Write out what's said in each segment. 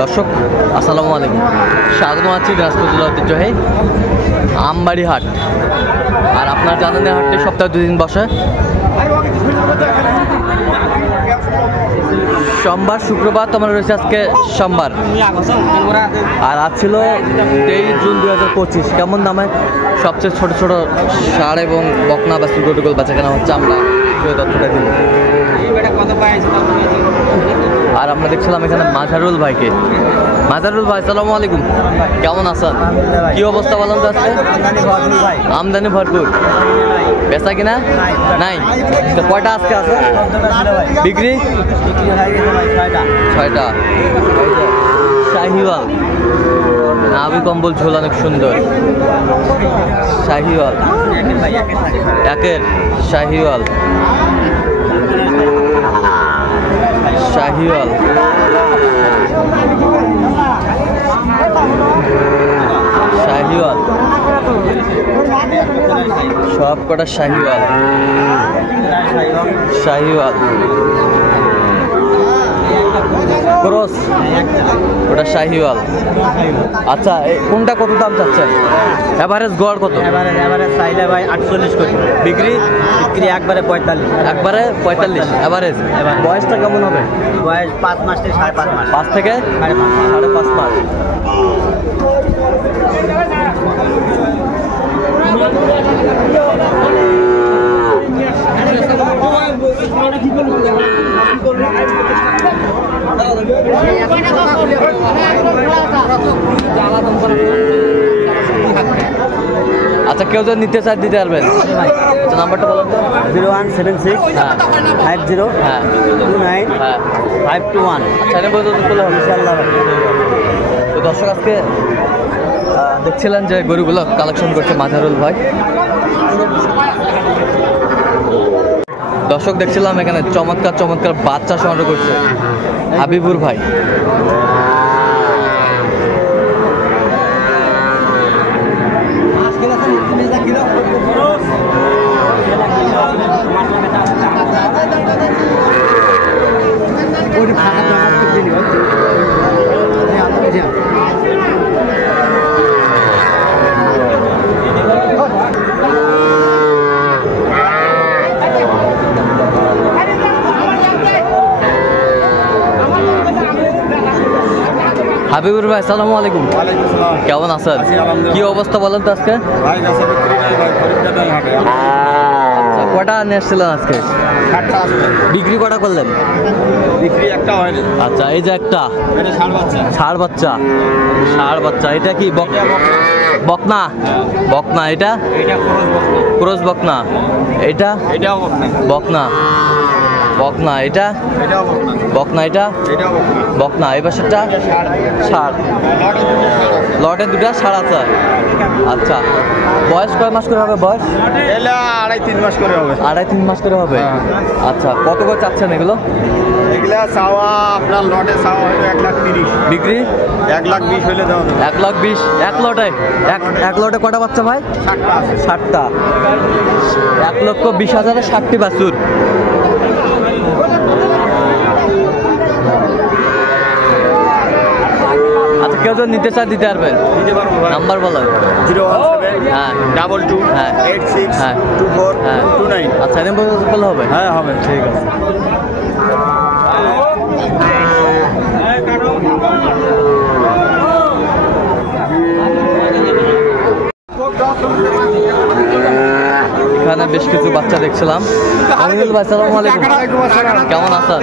দর্শক আসসালামু আলাইকুম, স্বাগত আছি দিনাজপুর জেলা ঐতিহ্যবাহী আমবাড়ি হাট। আর আপনারা জানেন এই হাটটি সপ্তাহে 2 দিন বসে, সোমবার শুক্রবার। তোমার রয়েছে আজকে সোমবার, আর আজ ছিল 23 জুন 2025। কেমন দামে সবচেয়ে ছোট ছোট ষাঁড় এবং বকনা বা সুগোটুগোল বাচ্চা কেনা হচ্ছে আমরা তথ্যটা দিব। আর আমরা দেখছিলাম এখানে মাজারুল ভাইকে। মাজারুল ভাই আসসালামু আলাইকুম, কেমন আছেন? কি অবস্থা বলেন তো আজকে? আমদানি ভরপুর, বেচা কিনা নাই? তো কয়টা আজকে আছে বিক্রি? 6টা। শাহিওয়াল নাভি কম্বল ঝোল অনেক সুন্দর। শাহিওয়াল একের শাহিওয়াল, শাহিওয়াল শাহিওয়াল সব কটা শাহিওয়াল। শাহিওয়াল ক্রস, ওটা শাহিওয়াল। আচ্ছা, কোনটা কত দাম চাচ্ছেন? এভারেজ গড় কত? এভারেজ চাইলে ভাই 48 কোটি, বিক্রি একবারে 45। একবারে 45 এভারেজ। বয়সটা কেমন হবে? বয়স 5 মাস থেকে 5.5 মাস। 5 থেকে 5.5 মাস। আচ্ছা, কেউ যদি নিতে চায় দিতে পারবেন? নাম্বারটা বলেন তো। 0176 50 29 521। আচ্ছা, এটা বলতে বলে হবে ইনশাআল্লাহ। তো দর্শক আজকে দেখছিলেন যে গরুগুলো কালেকশন করছে মাজারুল ভাই। দর্শক দেখছিলাম এখানে চমৎকার চমৎকার বাচ্চা সংগ্রহ করছে হাবিবুর ভাই। হাবিবুর ভাই আসসালামু আলাইকুম, কেমন আছেন? কি অবস্থা বলেন তো আজকে? আচ্ছা, কটা নিয়ে আসছিলেন আজকে? বিক্রি কটা করলেন? বিক্রি একটা হয়নি। আচ্ছা, এই যে একটা ষাঁড় বাচ্চা। ষাঁড় বাচ্চা, এটা কি বকনা? বকনা। এটা ক্রস বকনা। এটা বকনা। বকনা। এটা বকনা। এটা বকনা। এই পাশেরটা ষাঁড়। লটে 2টা ষাঁড় আছে। আচ্ছা, বয়স কয় মাস করে হবে? বয়স 2.5-3 মাস করে হবে। 2.5-3 মাস করে হবে। আচ্ছা, কত করে চাচ্ছেন এগুলো? এগুলা চাওয়া আপনার লটে চাওয়া হলো 1,30,000। বিক্রি 1,20,000 হলে দেওয়া যাবে। 1,20,000 এক লটে? এক লটে কটা বাচ্চা ভাই? 60টা। 1,20,000 60টি বাছুর। আচ্ছা, কেউ যদি নিতে চায় দিতে পারবেন? দিতে পারবো ভাই। নাম্বার বলেন। 017 22 86 24 29। আচ্ছা, এরকম বললে হবে? হ্যাঁ হবে, ঠিক আছে। এখানে বেশ কিছু বাচ্চা দেখছিলাম। আমিনুল ভাই আসসালামু আলাইকুম, কেমন আছেন?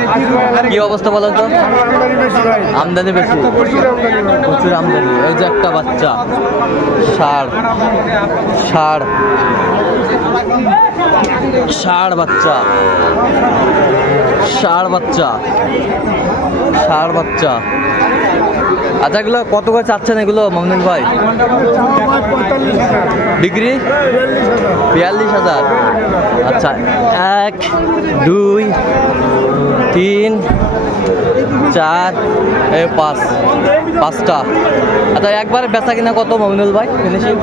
কি অবস্থা বলেন তো? আমদানি বেশি, প্রচুর আমদানি। এই যে একটা বাচ্চা ষাঁড় বাচ্চা। আচ্ছা, এগুলো কত করে চাচ্ছেন এগুলো মামুন ভাই? বিক্রি 42,000। আচ্ছা, 1 2 3 4 এই 5 5টা। আচ্ছা একবারে বেচা কিনা কত মমিনুল ভাই ফিনিশিং?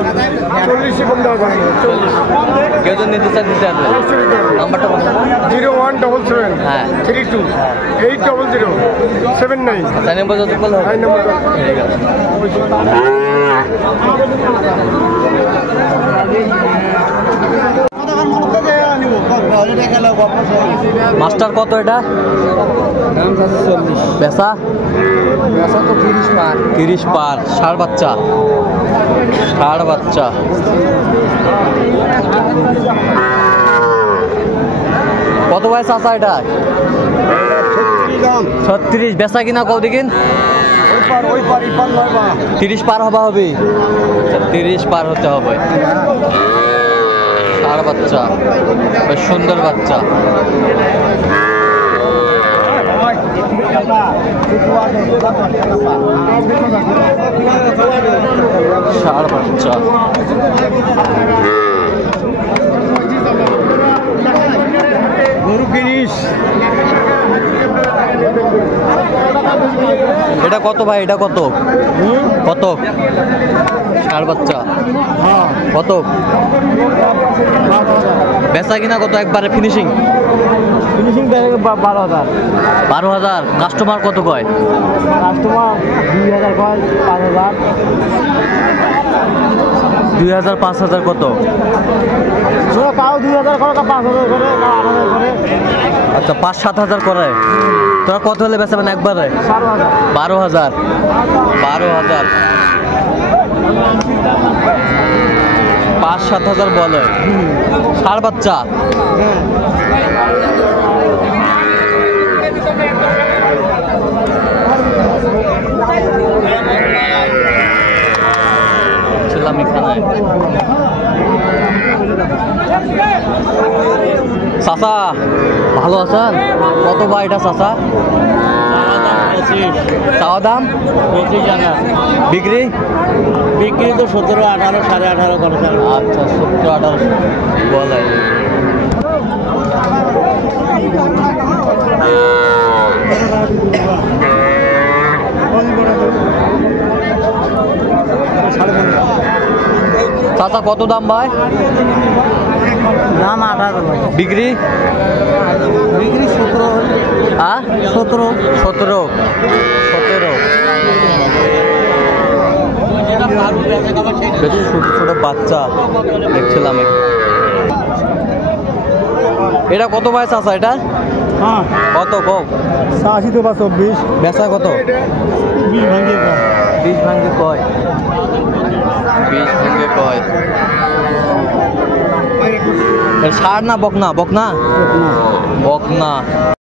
40 কম দেওয়া যায় না। কেউ যদি নিতে চান দিতে পারবে। নাম্বারটা বলুন। 0177 হ্যাঁ 32 800 79। তাই নাম্বার যত বল হবে। এই নম্বর ঠিক আছে। মাস্টার কত এটা? বেচা তো 30 মার 30 পার। ষাড় বাচ্চা কত ভাই চাচা এটা? 36 বেচা কিনা কও দেখিন। ওই পারি পার নয় বা 30 পার হবা হবে। 30 পার হতে হবে। ষাড় বাচ্চা বেশ সুন্দর বাচ্চা। ষাড় বাচ্চা গরু কিনিস। এটা কত ভাই? এটা কত কত? ষাড় বাচ্চা কত? বেচা কিনা কত একবারে ফিনিশিং? ফিনিশিং 12,000। 12,000। কাস্টমার কত কয়? কাস্টমার 2,000 কয় 5,000। 2,000 5,000 কত? কাউ 2,000 করে 5,000 করে 8,000 করে। আচ্ছা 5-7,000 করে। তোরা কত হলে বেচাবেন একবারে? 12,000। 12,000 5-7,000 বলে। ষাড় বাচ্চা ছিলাম এখানে। চাচা ভালো আছেন? কত ভাই এটা চাচা? চাওয়া দাম 25 টাকা। বিক্রি বিক্রি তো 17, 18, 18.5 করে। আচ্ছা 17-18 বলে। চাচা কত দাম ভাই? দাম 18। বিক্রি বিক্রি 17। হ্যাঁ 17। 17 বেশ ছোট ছোট বাচ্চা দেখছিলাম। এটা কত ভাই চাচা? এটা হ্যাঁ কত কও? 80 তো বা 24। বেচা কত? 20 ভাঙে। 20 ভাঙ্গে কয়? 20 ভাঙ্গে কয়? ষাড় না বকনা? বকনা।